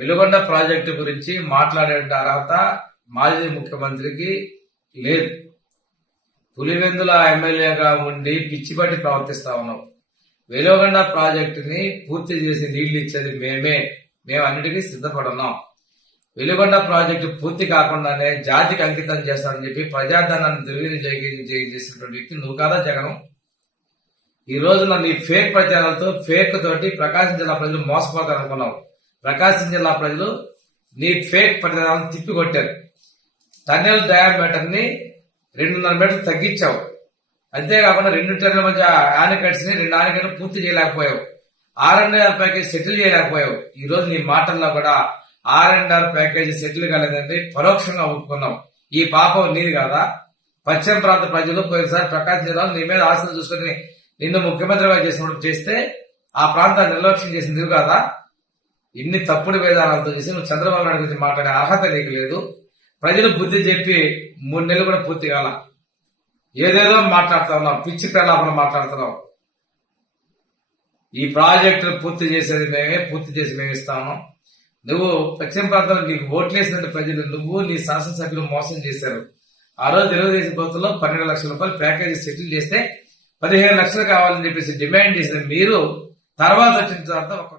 Veligonda project గురించి మాట్లాడే అర్హత మాజీ ముఖ్యమంత్రికి లేదు. పులివెందుల ఎమ్మెల్యేగా ఉండి పిచ్చిపట్టి ప్రవర్తిస్తా ఉన్నాం. వెలుగొండ ప్రాజెక్టుని పూర్తి చేసి నీళ్ళు ఇచ్చేది మేమే. మేము అన్నిటికీ సిద్ధపడున్నాం. వెలుగొండ ప్రాజెక్టు పూర్తి కాకుండానే జాతికి అంకితం చేస్తానని చెప్పి ప్రజాధనాన్ని దుర్వినియోగం చేసినటువంటి వ్యక్తి నువ్వు కాదా జగనం. ఈ రోజున నీ ఫేక్ ప్రచారాలతో ఫేక్ తోటి ప్రకాశం జిల్లా ప్రజలు మోసపోతారనుకున్నావు ప్రకాశం జిల్లా ప్రజలు నీ ఫేక్ ప్రచారాలను తిప్పికొట్టారు. టన్నెల్ డయామీటర్ని రెండున్నర మీటర్లు తగ్గించావు. అంతేకాకుండా రెండు టన్నుల మధ్య ఆనకట్స్ని రెండు ఆనకట్లు పూర్తి చేయలేకపోయావు. RNR package settle చేయలేకపోయావు. ఈ రోజు నీ మాటల్లో కూడా ఆర్ఎన్ఆర్ ప్యాకేజ్ సెటిల్ కాలేదండి పరోక్షంగా ఒప్పుకున్నావు ఈ పాపం నీది కాదా? పశ్చిమ ప్రాంత ప్రజలు పోయినసారి ప్రకాశం జిల్లా నీ మీద ఆశలు చూసుకుని నిన్ను ముఖ్యమంత్రిగా చేసినప్పుడు చేస్తే ఆ ప్రాంతాన్ని నిర్లక్ష్యం చేసింది కాదా? ఇన్ని తప్పుడు వేదాలతో చేసి నువ్వు చంద్రబాబు నాయుడు గురించి మాట్లాడే అర్హత నీకు లేదు. ప్రజలు బుద్ధి చెప్పి మూడు నెలలు కూడా పూర్తి కాల. ఏదేదో మాట్లాడుతున్నావు పిచ్చి ప్రలాపన మాట్లాడుతున్నావు. ఈ ప్రాజెక్టును పూర్తి చేసేది మేమే పూర్తి చేసి మేము ఇస్తాము. నువ్వు పశ్చిమ ప్రాంతంలో నీకు ఓట్లేసినట్టు ప్రజలు నువ్వు నీ శాసనసభ్యులు మోసం చేశారు. ఆ రోజు తెలుగుదేశం ప్రభుత్వంలో పన్నెండు లక్షల రూపాయలు ప్యాకేజీ సెటిల్ చేస్తే పదిహేను లక్షలు కావాలని చెప్పేసి డిమాండ్ చేసిన మీరు తర్వాత వచ్చిన తర్వాత ఒక